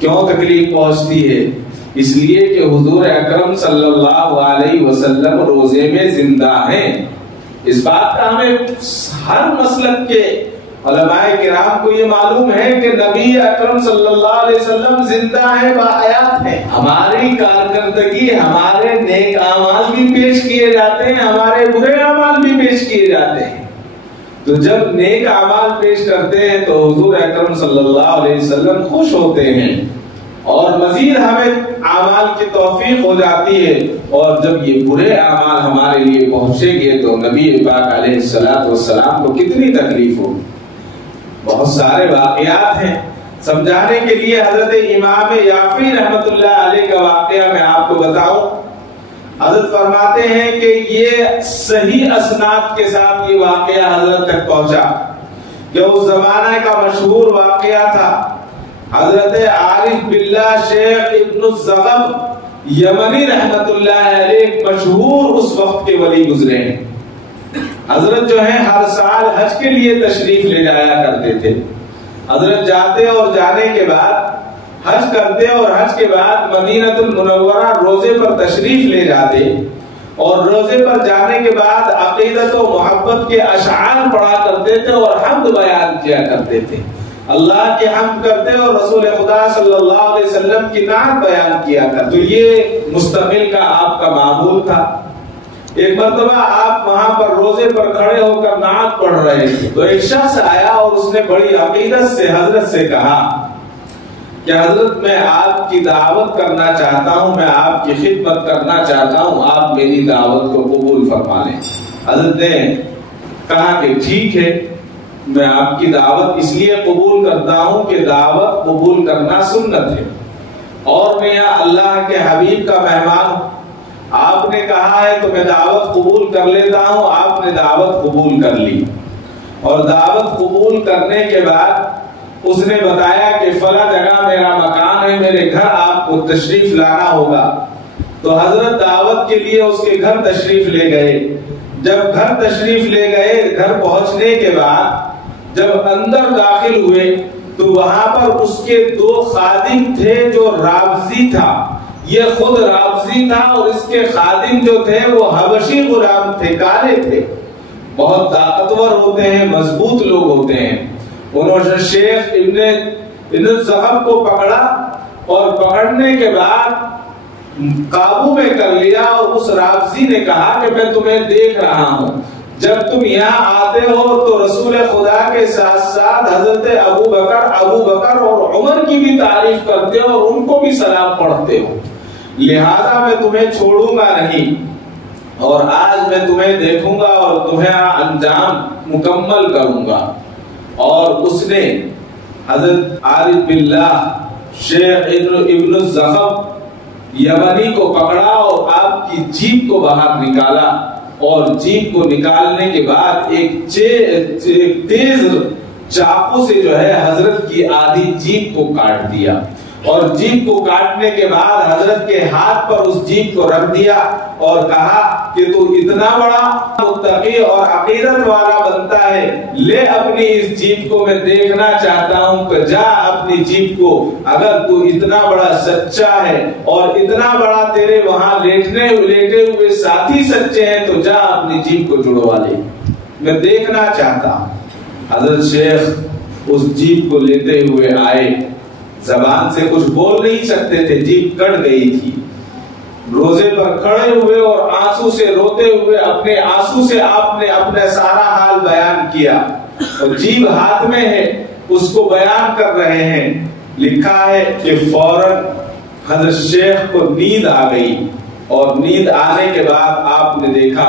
کیوں تکلیف پہنچتی ہے؟ اس لیے کہ حضور اکرم صلی اللہ علیہ وسلم روزے میں زندہ ہیں۔ اس بات کا ہمیں ہر مسلک کے علماء کرام کو یہ معلوم ہے کہ نبی اکرم صلی اللہ علیہ وسلم زندہ ہیں، باحیات ہیں۔ ہماری کارکردگی، ہمارے نیک اعمال بھی پیش کیے جاتے ہیں، ہمارے برے اعمال بھی پیش کیے جاتے ہیں۔ تو جب نیک اعمال پیش کرتے ہیں تو حضور اکرم صلی اللہ علیہ وسلم خوش ہوتے ہیں اور مزید ہمیں اعمال کی توفیق ہو جاتی ہے، اور جب یہ برے اعمال ہمارے لیے پہنچیں گے تو نبی پاک علیہ الصلوۃ والسلام کو کتنی تکلیف ہوگی۔ بہت سارے واقعات ہیں سمجھانے کے لیے۔ حضرت امام یافعی رحمت اللہ علیہ کا واقعہ میں آپ کو بتاؤں۔ حضرت فرماتے ہیں کہ یہ صحیح اسناد کے ساتھ یہ واقعہ حضرت تک پہنچا کہ اس زمانے کا مشہور واقعہ تھا۔ حضرت عارف باللہ شیخ ابن الزغب یمنی رحمت اللہ علیہ مشہور اس وقت کے ولی گزرے ہیں۔ حضرت جو ہے ہر سال حج کے لیے تشریف لے جایا کرتے تھے۔ حضرت جاتے اور جانے کے بعد حج کرتے اور حج کے بعد مدینہ المنورہ روزے پر تشریف لے جاتے، اور روزے پر جانے کے بعد عقیدت و محبت کے اشعار پڑھا کرتے تھے اور حمد بیان کیا کرتے تھے، اللہ کی حمد کرتے اور رسول خدا صلی اللہ علیہ وسلم کی نعت بیان کیا کرتے۔ تو یہ مستقل کا آپ کا معمول تھا۔ ایک مرتبہ آپ وہاں پر روزے پر کھڑے ہو کر نعت پڑھ رہے تھے تو ایک شخص آیا اور اس نے بڑی عقیدت سے حضرت سے کہا کہ حضرت میں آپ کی دعوت کرنا چاہتا ہوں، میں آپ کی خدمت کرنا چاہتا ہوں، آپ میری دعوت کو قبول فرما لیں۔ حضرت نے کہا کہ ٹھیک ہے، میں آپ کی دعوت اس لیے قبول کرتا ہوں کہ دعوت قبول کرنا سنت ہے، اور میں یہاں اللہ کے حبیب کا مہمان ہوں، آپ نے کہا ہے تو میں دعوت قبول کر لیتا ہوں۔ آپ نے دعوت قبول کر لی، اور دعوت قبول کرنے کے بعد اس نے بتایا کہ فلاں جگہ میرا مکان ہے، میرے گھر آپ کو تشریف لانا ہوگا۔ تو حضرت دعوت کے لیے اس کے گھر تشریف لے گئے۔ جب گھر تشریف لے گئے، گھر پہنچنے کے بعد جب اندر داخل ہوئے تو وہاں پر اس کے دو خادم تھے جو رابضی تھا، یہ خود رابضی تھا اور اس کے خادم جو تھے وہ حبشی غلام تھے، کالے تھے، بہت طاقتور ہوتے ہیں، مضبوط لوگ ہوتے ہیں۔ انہوں نے شیخ ابن الزغب کو پکڑا اور پکڑنے کے بعد قابو میں کر لیا، اور اس رابضی نے کہا کہ میں تمہیں دیکھ رہا ہوں، جب تم یہاں آتے ہو تو رسول خدا کے ساتھ ساتھ حضرت ابو بکر اور عمر کی بھی تعریف کرتے ہو اور ان کو بھی سلام پڑھتے ہو، لہذا میں تمہیں چھوڑوں گا نہیں، اور آج میں تمہیں دیکھوں گا اور تمہیں انجام مکمل کروں گا۔ اور اس نے حضرت عارف باللہ شیخ ابن الزغب یمنی کو پکڑا اور آپ کی جیب کو باہر نکالا، اور جیب کو نکالنے کے بعد ایک تیز چاقو سے جو ہے حضرت کی آدھی جیب کو کاٹ دیا، اور جیب کو کاٹنے کے بعد حضرت کے ہاتھ پر اس جیب کو رکھ دیا اور کہا کہ تو اتنا بڑا متقی اور عقیدت والا بنتا ہے، لے اپنی اس جیب کو، میں دیکھنا چاہتا ہوں کہ جا اپنی جیب کو، اگر تو اتنا بڑا سچا ہے اور اتنا بڑا تیرے وہاں لیٹے ہوئے ساتھی سچے ہیں تو جا اپنی جیب کو جڑوا لے، میں دیکھنا چاہتا ہوں۔ حضرت شیخ اس جیب کو لیتے ہوئے آئے، زبان سے کچھ بول نہیں سکتے تھے، جیب کٹ گئی تھی. روزے پر کھڑے ہوئے اور آنسو سے روتے ہوئے اپنے آنسو سے آپ نے اپنا سارا حال بیان کیا، اور جیب ہاتھ میں ہے اس کو بیان کر رہے ہیں. لکھا ہے کہ فوراً حضرت شیخ کو نیند آ گئی، اور نیند آنے کے بعد آپ نے دیکھا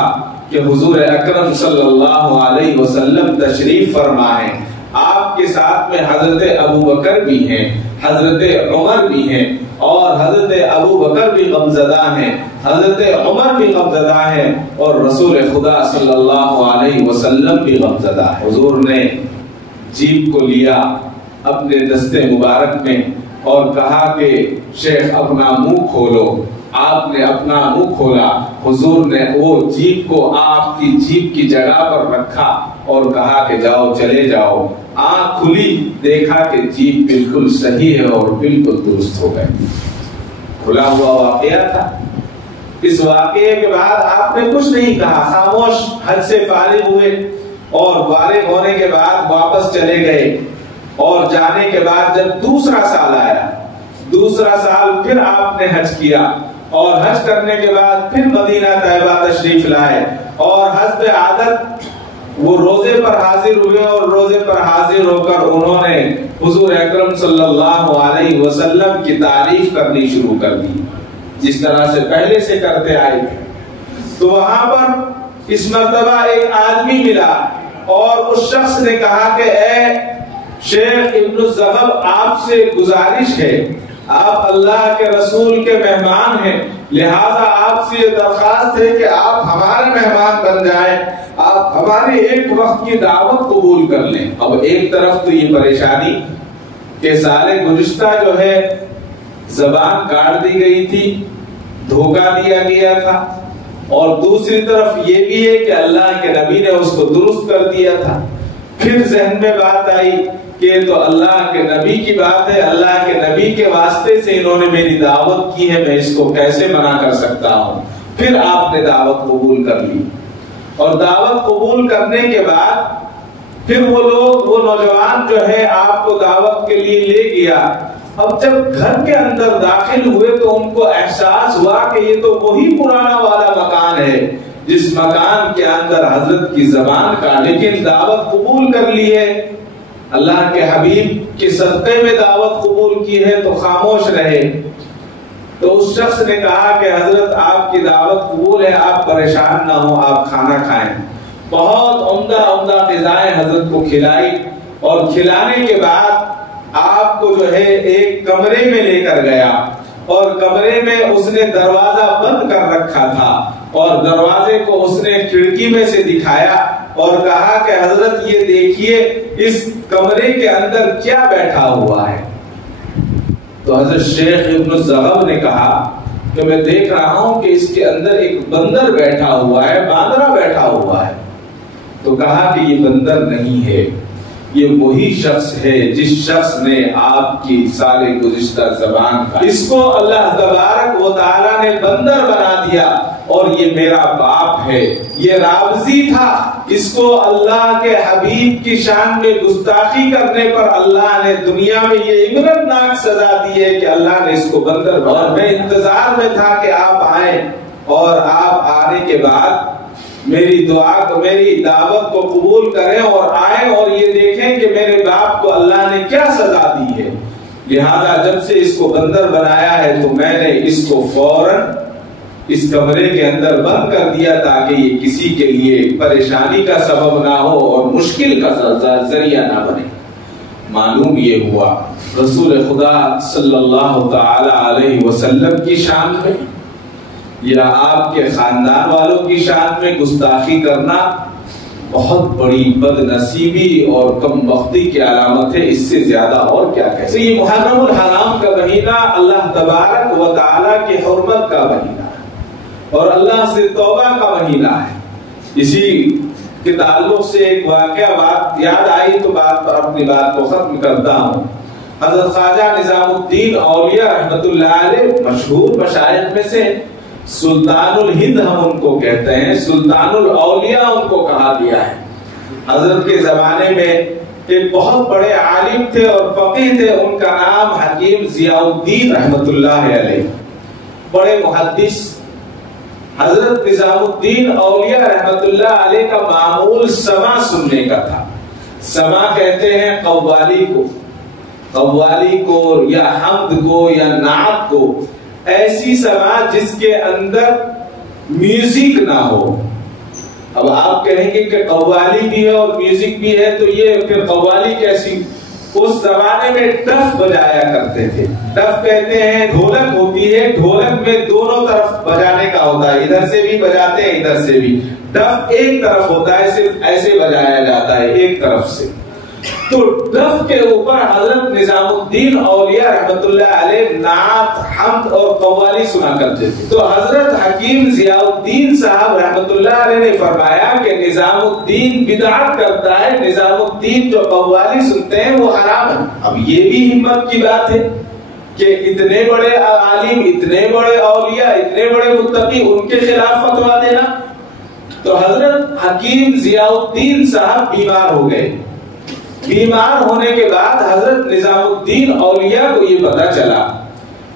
کہ حضور اکرم صلی اللہ علیہ وسلم تشریف فرما ہے. آپ کے ساتھ میں حضرت ابو بکر بھی ہیں، حضرت عمر بھی ہیں، اور حضرت ابو بکر بھی غمزدہ ہیں، حضرت عمر بھی غمزدہ ہیں، اور رسول خدا صلی اللہ علیہ وسلم بھی غمزدہ ہے. حضور نے جیب کو لیا اپنے دستے مبارک میں اور کہا کہ شیخ اپنا منہ کھولو. آپ نے اپنا منہ کھولا، حضور نے وہ جیب کو آپ کی جیب کی جگہ پر رکھا اور کہا کہ جاؤ چلے جاؤ. آنکھ کھلی، دیکھا کہ جیب بالکل صحیح ہے اور بالکل درست ہو گئے. کھلا ہوا واقعہ تھا. اس واقعے کے بعد آپ نے کچھ نہیں کہا، خاموش حج سے فارغ ہوئے، اور فارغ ہونے کے بعد واپس چلے گئے. اور جانے کے بعد جب دوسرا سال آیا، دوسرا سال پھر آپ نے حج کیا، اور حج کرنے کے بعد پھر مدینہ طیبہ تشریف لائے، اور حسب عادت وہ روزے پر حاضر ہوئے، اور روزے پر حاضر ہو کر انہوں نے حضور اکرم صلی اللہ علیہ وسلم کی تعریف کرنی شروع کر دی، جس طرح سے پہلے سے کرتے آئے تھے. تو وہاں پر اس مرتبہ ایک آدمی ملا، اور اس شخص نے کہا کہ اے شیخ ابن الزغب، آپ سے گزارش ہے، آپ اللہ کے رسول کے مہمان ہیں، لہذا آپ سے یہ درخواست ہے کہ آپ ہمارے مہمان بن جائیں، آپ ہماری ایک وقت کی دعوت قبول کر لیں. اب ایک طرف تو یہ پریشانی کہ سال گزشتہ جو ہے زبان کاٹ دی گئی تھی، دھوکہ دیا گیا تھا، اور دوسری طرف یہ بھی ہے کہ اللہ کے نبی نے اس کو درست کر دیا تھا. پھر ذہن میں بات آئی کہ تو اللہ کے نبی کی بات ہے، اللہ کے نبی کے واسطے سے انہوں نے میری دعوت کی ہے، میں اس کو کیسے منع کر سکتا ہوں. پھر آپ نے دعوت قبول کر لی، اور دعوت قبول کرنے کے بعد پھر وہ لوگ، وہ نوجوان جو ہے آپ کو دعوت کے لیے لے گیا. اب جب گھر کے اندر داخل ہوئے تو ان کو احساس ہوا کہ یہ تو وہی پرانا والا مکان ہے جس مکان کے اندر حضرت کی زبان کا، لیکن دعوت قبول کر لی ہے، اللہ کے حبیب کے صدقے میں دعوت قبول کی ہے، تو خاموش رہے. تو اس شخص نے کہا کہ حضرت آپ کی دعوت قبول ہے، آپ پریشان نہ ہو، آپ کھانا کھائیں. بہت عمدہ عمدہ غذائیں حضرت کو کھلائی، اور کھلانے کے بعد آپ کو جو ہے ایک کمرے میں لے کر گیا، اور کمرے میں اس نے دروازہ بند کر رکھا تھا، اور دروازے کو اس نے کھڑکی میں سے دکھایا اور کہا کہ حضرت یہ دیکھیے اس کمرے کے اندر کیا بیٹھا ہوا ہے. تو حضرت شیخ ابن الزغب نے کہا کہ میں دیکھ رہا ہوں کہ اس کے اندر ایک بندر بیٹھا ہوا ہے، باندرا بیٹھا ہوا ہے. تو کہا کہ یہ بندر نہیں ہے، یہ وہی شخص ہے جس شخص نے آپ کی سال گزشتہ زبان کا، اس کو اللہ تبارک و تعالیٰ نے بندر بنا دیا، اور یہ میرا باپ ہے، یہ رابضی تھا، اس کو اللہ کے حبیب کی شان میں گستاخی کرنے پر اللہ نے دنیا میں یہ عبرتناک سزا دی ہے کہ اللہ نے اس کو بندر بنا. اور میں انتظار میں تھا کہ آپ آئیں، اور آپ آنے کے بعد میری دعا کو، میری دعوت کو قبول کریں اور آئیں اور یہ دیکھیں کہ میرے باپ کو اللہ نے کیا سزا دی ہے. لہذا جب سے اس کو بندر بنایا ہے تو میں نے اس کو فوراً اس کمرے کے اندر بند کر دیا تاکہ یہ کسی کے لیے پریشانی کا سبب نہ ہو اور مشکل کا ذریعہ نہ بنے. معلوم یہ ہوا رسول خدا صلی اللہ تعالی علیہ وسلم کی شان میں یا آپ کے خاندان والوں کی شان میں گستاخی کرنا بہت بڑی بد نصیبی اور کم بختی کی علامت ہے. اس سے زیادہ اور کیا کہتے ہیں. یہ محرم الحرام کا مہینہ اللہ تبارک و تعالی کی حرمت کا مہینہ ہے اور اللہ سے توبہ کا مہینہ ہے. اسی کے تعلق سے ایک واقعہ بات یاد آئی تو بات پر اپنی بات کو ختم کرتا ہوں. حضرت خواجہ نظام الدین اولیاء رحمت اللہ علیہ مشہور مشائخ میں سے سلطان الہند ہم ان کو کہتے ہیں، سلطان الاولیاء ان کو کہا گیا ہے. حضرت کے زمانے میں ایک بہت بڑے عالم تھے اور فقیہ تھے، ان کا نام حکیم ضیاء الدین رحمت اللہ علیہ، بڑے محدث۔ حضرت نظام الدین اولیاء رحمت اللہ علیہ کا معمول سماع سننے کا تھا۔ سماع کہتے ہیں قوالی کو، قوالی کو یا حمد کو یا نعت کو، ایسی سماع جس کے اندر میوزک نہ ہو۔ اب آپ کہیں گے کہ قوالی بھی ہے اور میوزک بھی ہے، تو یہ پھر قوالی کیسی؟ اس زمانے میں ڈف بجایا کرتے تھے۔ ڈف کہتے ہیں ڈھولک ہوتی ہے، ڈھولک میں دونوں طرف بجانے کا ہوتا ہے، ادھر سے بھی بجاتے ہیں ادھر سے بھی۔ ڈف ایک طرف ہوتا ہے، صرف ایسے بجایا جاتا ہے ایک طرف سے۔ تو ڈف کے اوپر حضرت نظام الدین اولیاء رحمت اللہ علیہ نعت، حمد اور قوالی سنا کرتے تھے۔ تو حضرت حکیم ضیاء الدین صاحب رحمت اللہ علیہ نے فرمایا کہ نظام الدین بدعت کرتا ہے، نظام الدین جو قوالی سنتے ہیں وہ حرام ہے۔ اب یہ بھی ہمت کی بات ہے کہ اتنے بڑے عالم، اتنے بڑے اولیاء، اتنے بڑے متقی، ان کے خلاف فتویٰ دینا۔ تو حضرت حکیم ضیاء الدین صاحب بیمار ہو گئے۔ بیمار ہونے کے بعد حضرت نظام الدین اولیاء کو یہ پتا چلا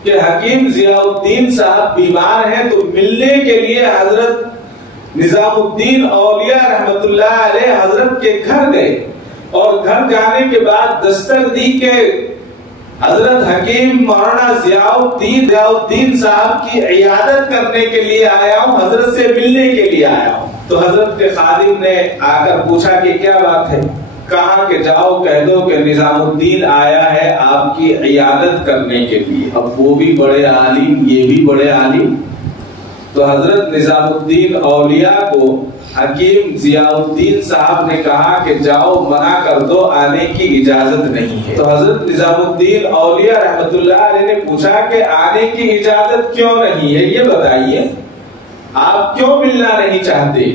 کہ حکیم ضیاء الدین صاحب بیمار ہیں، تو ملنے کے لیے حضرت نظام الدین اولیاء رحمت اللہ علیہ حضرت کے گھر گئے، اور گھر جانے کے بعد دستک دی کہ حضرت حکیم مولانا ضیاء الدین صاحب کی عیادت کرنے کے لیے آیا ہوں، حضرت سے ملنے کے لیے آیا ہوں۔ تو حضرت کے خادم نے آ کر پوچھا کہ کیا بات ہے؟ کہا کہ جاؤ کہہ دو کہ نظام الدین آیا ہے آپ کی عیادت کرنے کے لیے۔ اب وہ بھی بڑے عالم، یہ بھی بڑے عالم۔ تو حضرت نظام الدین اولیاء کو حکیم ضیاء الدین صاحب نے کہا کہ جاؤ منع کر دو، آنے کی اجازت نہیں ہے۔ تو حضرت نظام الدین اولیاء رحمت اللہ علیہ نے پوچھا کہ آنے کی اجازت کیوں نہیں ہے، یہ بتائیے، آپ کیوں ملنا نہیں چاہتے؟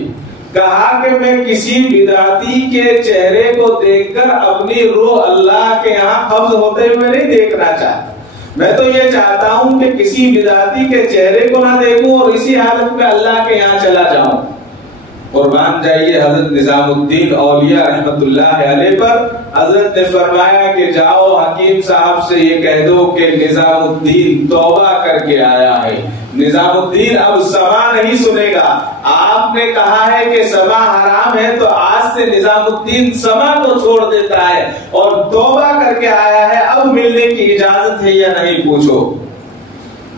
کہا کہ میں کسی بدعتی کے چہرے کو دیکھ کر اپنی روح اللہ کے یہاں قبض ہوتے ہوئے نہیں دیکھنا چاہتا، میں تو یہ چاہتا ہوں کہ کسی بدعتی کے چہرے کو نہ دیکھوں اور اسی حالت میں اللہ کے یہاں چلا جاؤں۔ قربان جائیے حضرت نظام الدین اولیاء رحمت اللہ علیہ پر۔ حضرت نے فرمایا کہ جاؤ حکیم صاحب سے یہ کہہ دو کہ نظام الدین توبہ کر کے آیا ہے، نظام الدین اب سماع نہیں سنے گا۔ آپ نے کہا ہے کہ سماع حرام ہے، تو آج سے نظام الدین سماع کو چھوڑ دیتا ہے اور توبہ کر کے آیا ہے، اب ملنے کی اجازت ہے یا نہیں پوچھو۔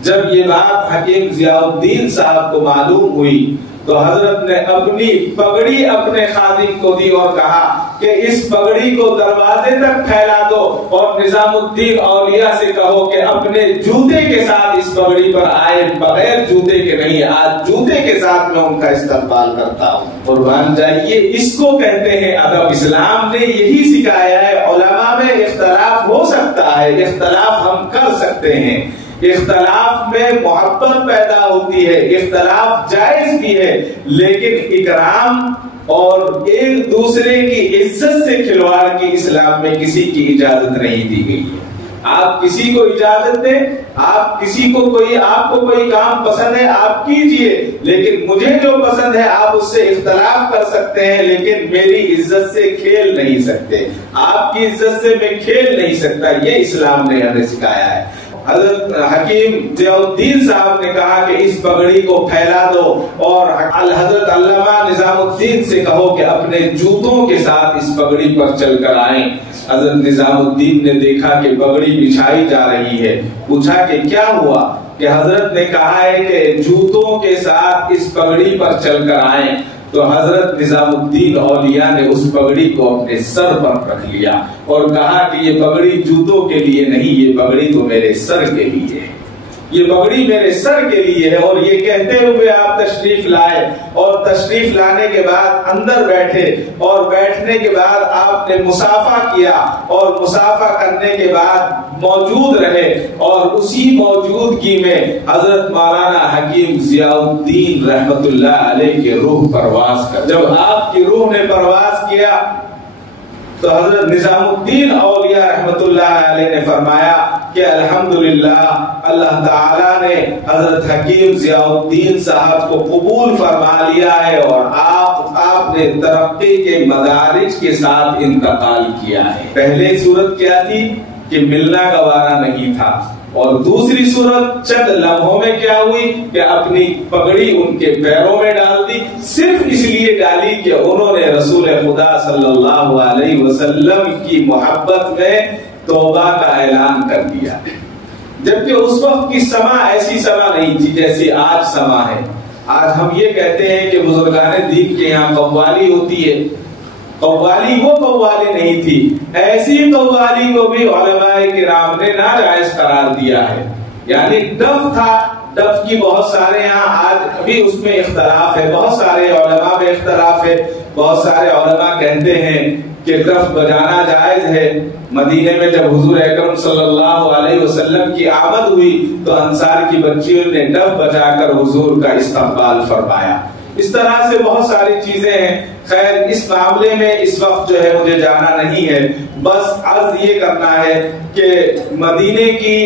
جب یہ بات حکیم ضیاء الدین صاحب کو معلوم ہوئی تو حضرت نے اپنی پگڑی اپنے خادم کو دی اور کہا کہ اس پگڑی کو دروازے تک پھیلا دو اور نظام الدین اولیاء سے کہو کہ اپنے جوتے کے ساتھ اس پگڑی پر آئے، بغیر جوتے کے نہیں، آج جوتے کے ساتھ میں ان کا استقبال کرتا ہوں۔ قربان جائیے، اس کو کہتے ہیں ادب۔ اسلام نے یہی سکھایا ہے۔ علماء میں اختلاف ہو سکتا ہے، اختلاف ہم کر سکتے ہیں، اختلاف میں محبت پیدا ہوتی ہے، اختلاف جائز بھی ہے، لیکن اکرام اور ایک دوسرے کی عزت سے کھلواڑ کی اسلام میں کسی کی اجازت نہیں دی گئی ہے۔ آپ کسی کو اجازت دیں، آپ کسی کو آپ کو کوئی کام پسند ہے آپ کیجئے، لیکن مجھے جو پسند ہے آپ اس سے اختلاف کر سکتے ہیں، لیکن میری عزت سے کھیل نہیں سکتے، آپ کی عزت سے میں کھیل نہیں سکتا۔ یہ اسلام نے ہمیں سکھایا ہے۔ حضرت حکیم ضیاء الدین صاحب نے کہا کہ اس پگڑی کو پھیلا دو اور حضرت علامہ نظام الدین سے کہو کہ اپنے جوتوں کے ساتھ اس پگڑی پر چل کر آئیں۔ حضرت نظام الدین نے دیکھا کہ پگڑی بچھائی جا رہی ہے، پوچھا کہ کیا ہوا؟ کہ حضرت نے کہا ہے کہ جوتوں کے ساتھ اس پگڑی پر چل کر آئیں۔ تو حضرت نظام الدین اولیاء نے اس پگڑی کو اپنے سر پر رکھ لیا اور کہا کہ یہ پگڑی جوتوں کے لیے نہیں، یہ پگڑی تو میرے سر کے لیے ہے، یہ پگڑی میرے سر کے لیے ہے۔ اور یہ کہتے ہوئے آپ تشریف لائے اور تشریف لانے کے بعد اندر بیٹھے اور بیٹھنے کے بعد آپ نے مصافحہ کیا اور مصافحہ کرنے کے بعد موجود رہے، اور اسی موجودگی میں حضرت مولانا حکیم ضیاء الدین رحمت اللہ علیہ کی روح پرواز کر، جب آپ کی روح نے پرواز کیا تو حضرت نظام الدین اولیاء رحمت اللہ علیہ نے فرمایا کہ الحمدللہ اللہ تعالیٰ نے حضرت حکیم ضیاء الدین صاحب کو قبول فرما لیا ہے اور آپ نے ترقی کے مدارج کے ساتھ انتقال کیا ہے۔ پہلے صورت کیا تھی کہ ملنا گوارا نہیں تھا، اور دوسری صورت چند لمحوں میں کیا ہوئی کہ اپنی پگڑی ان کے پیروں میں ڈال دی، صرف اس لیے ڈالی کہ انہوں نے رسول خدا صلی اللہ علیہ وسلم کی محبت میں توبہ کا اعلان کر دیا، جبکہ اس وقت کی سما ایسی سما نہیں تھی جیسی آج سما ہے۔ آج ہم یہ کہتے ہیں کہ بزرگان دین کے یہاں قوالی ہوتی ہے، قوالی وہ قوالی نہیں تھی، ایسی قوالی کو بھی علماء کرام نے ناجائز قرار دیا ہے۔ یعنی ڈف تھا، ڈف کی بہت سارے یہاں آج بھی اس میں اختلاف ہے، بہت سارے علماء میں اختلاف ہے، بہت سارے علماء کہتے ہیں کہ ڈف بجانا جائز ہے۔ مدینے میں جب حضور اکرم صلی اللہ علیہ وسلم کی آمد ہوئی تو انصار کی بچیوں نے ڈف بجا کر حضور کا استقبال فرمایا۔ اس طرح سے بہت ساری چیزیں ہیں۔ خیر اس معاملے میں اس وقت جو ہے مجھے جانا نہیں ہے، بس عرض یہ کرنا ہے کہ مدینے کی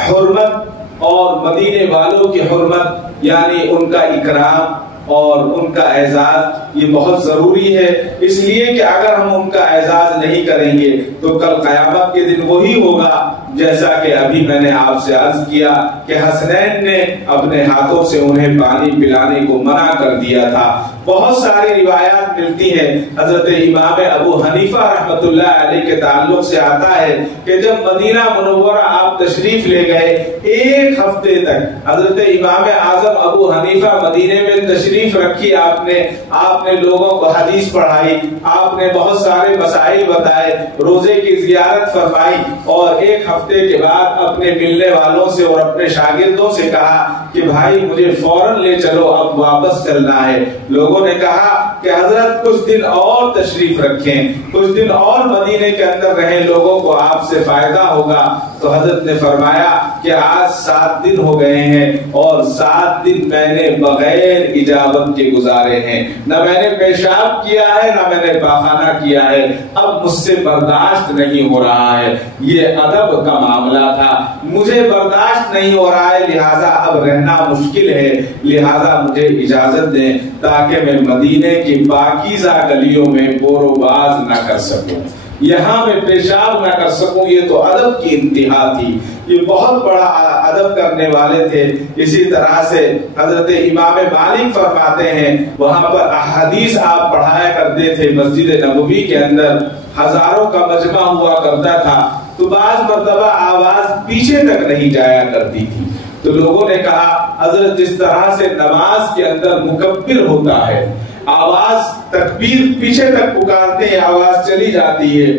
حرمت اور مدینے والوں کی حرمت، یعنی ان کا اکرام اور ان کا اعزاز یہ بہت ضروری ہے، اس لیے کہ اگر ہم ان کا اعزاز نہیں کریں گے تو کل قیامت کے دن وہی ہوگا جیسا کہ ابھی میں نے آپ سے عرض کیا کہ حسنین نے اپنے ہاتھوں سے انہیں پانی پلانے کو منع کر دیا تھا۔ بہت ساری روایات ملتی ہیں، حضرت امام ابو حنیفہ رحمۃ اللہ علیہ کے تعلق سے آتا ہے کہ جب مدینہ منورہ آپ تشریف لے گئے، ایک ہفتے تک حضرت امام اعظم ابو حنیفہ مدینے میں تشریف رکھی، آپ نے لوگوں کو حدیث پڑھائی، آپ نے بہت سارے مسائل بتائے، روزے کی زیارت فرمائی، اور ایک ہفتے کے بعد اپنے ملنے والوں سے اور اپنے شاگردوں سے کہا کہ بھائی مجھے فوراً لے چلو، اب واپس چلنا ہے۔ لوگوں نے کہا کہ حضرت کچھ دن اور تشریف رکھیں، کچھ دن اور مدینے کے اندر رہیں، لوگوں کو آپ سے فائدہ ہوگا۔ تو حضرت نے فرمایا کہ آج 7 دن ہو گئے ہیں اور 7 دن میں نے بغیر اجابت کے گزارے ہیں، نہ میں نے پیشاب کیا ہے نہ میں نے پاخانہ کیا ہے، اب مجھ سے برداشت نہیں ہو رہا ہے۔ یہ ادب کا معاملہ تھا، مجھے برداشت نہیں ہو رہا ہے، لہٰذا اب رہنا مشکل ہے، لہٰذا مجھے اجازت دیں تاکہ میں مدینے کی پاکیزہ گلیوں میں بور و باز نہ کر سکوں، یہاں میں پیشاب نہ کر سکوں۔ یہ تو ادب کی انتہا تھی، یہ بہت بڑا ادب کرنے والے تھے۔ اسی طرح سے حضرت امام مالک فرماتے ہیں وہاں پر احادیث آپ پڑھایا کرتے تھے، مسجد نبوی کے اندر ہزاروں کا مجمع ہوا کرتا تھا، تو بعض مرتبہ آواز پیچھے تک نہیں جایا کرتی تھی، تو لوگوں نے کہا حضرت جس طرح سے نماز کے اندر مکبر ہوتا ہے، آواز تکبیر پیچھے تک پکارتے ہیں، آواز چلی جاتی ہے،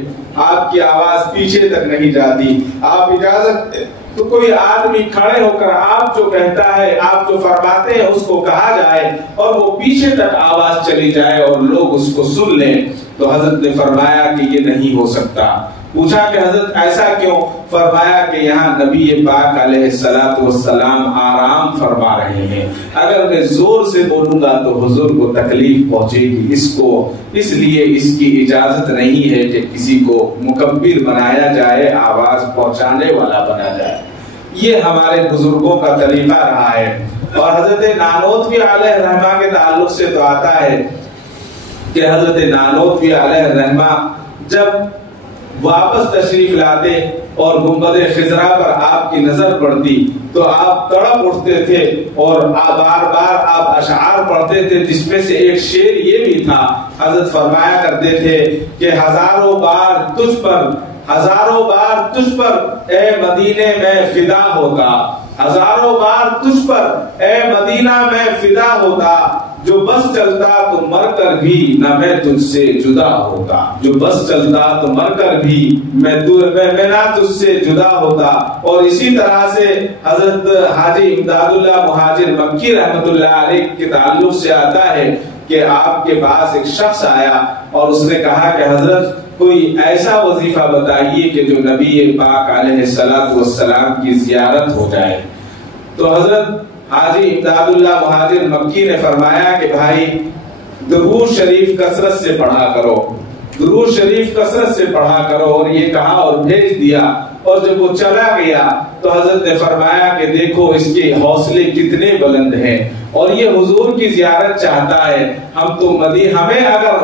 آپ کی آواز پیچھے تک نہیں جاتی، آپ اجازت تو کوئی آدمی کھڑے ہو کر آپ جو کہتا ہے، آپ جو فرماتے ہیں اس کو کہا جائے اور وہ پیچھے تک آواز چلی جائے اور لوگ اس کو سن لیں۔ تو حضرت نے فرمایا کہ یہ نہیں ہو سکتا۔ پوچھا کہ حضرت ایسا کیوں؟ فرمایا کہ یہاں نبی پاک علیہ الصلوۃ والسلام آرام فرما رہے ہیں، اگر میں زور سے بولوں گا تو حضور کو تکلیف پہنچے گی، اس لیے اس کی اجازت نہیں ہے کہ کسی کو مکبر بنایا جائے، آواز پہنچانے والا بنا جائے۔ یہ ہمارے بزرگوں کا طریقہ رہا ہے۔ اور حضرت نانوتوی علیہ الرحمہ کے تعلق سے تو آتا ہے کہ حضرت نانوتوی علیہ الرحمہ جب واپس تشریف لاتے اور گنبد خضرا پر آپ کی نظر پڑتی تو آپ تڑپ اٹھتے تھے اور بار بار آپ اشعار پڑھتے تھے، جس میں سے ایک شعر یہ بھی تھا، حضرت فرمایا کرتے تھے کہ ہزاروں بار تجھ پر اے مدینے میں فدا ہوتا، ہزاروں بار تجھ پر اے مدینہ میں فدا ہوتا، جو بس چلتا تو مر کر بھی نہ میں تجھ سے جدا ہوتا، جو بس چلتا تو مر کر بھی میں نہ تجھ سے جدا ہوتا۔ اور اسی طرح سے حضرت حاجی امداد اللہ مہاجر مکی رحمۃ اللہ علیہ کے تعلق سے آتا ہے کہ آپ کے پاس ایک شخص آیا اور اس نے کہا کہ حضرت کوئی ایسا وظیفہ بتائیے کہ جو نبی پاک علیہ الصلوۃ والسلام کی زیارت ہو جائے۔ تو حضرت حاجی امداد اللہ مہاجر مکی نے فرمایا کہ بھائی درود شریف کثرت سے پڑھا کرو، درود شریف کثرت سے پڑھا کرو، اور یہ کہا اور بھیج دیا۔ اور جب وہ چلا گیا تو حضرت نے فرمایا کہ دیکھو اس کے حوصلے کتنے بلند ہیں، اور یہ حضور کی زیارت چاہتا ہے۔ ہمیں اگر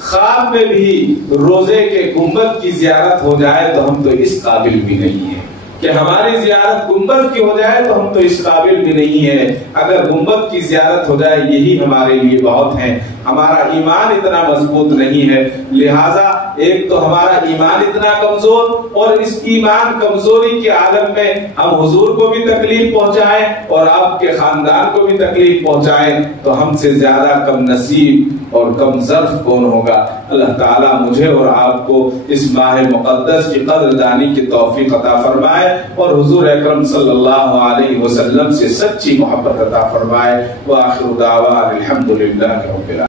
خواب میں بھی روزے کے گنبد کی زیارت ہو جائے تو ہم تو اس قابل بھی نہیں ہیں کہ ہماری زیارت گنبد کی ہو جائے، تو ہم تو اس قابل بھی نہیں ہے۔ اگر گنبد کی زیارت ہو جائے یہی ہمارے لیے بہت ہے۔ ہمارا ایمان اتنا مضبوط نہیں ہے، لہٰذا ایک تو ہمارا ایمان اتنا کمزور، اور اس ایمان کمزوری کے عالم میں ہم حضور کو بھی تکلیف پہنچائیں اور آپ کے خاندان کو بھی تکلیف پہنچائیں تو ہم سے زیادہ کم نصیب اور کم ظرف کون ہوگا؟ اللہ تعالیٰ مجھے اور آپ کو اس ماہ مقدس کی قدر دانی کی توفیق عطا فرمائے، اور حضور اکرم صلی اللہ علیہ وسلم سے سچی محبت عطا فرمائے۔ وآخر دعوانا الحمدللہ رب العالمین۔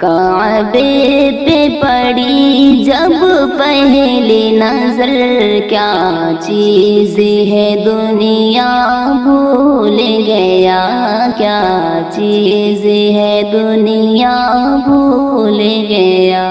کعبے پہ پڑی جب پہلی نظر، کیا چیز ہے دنیا بھول گیا، کیا چیز ہے دنیا بھول گیا۔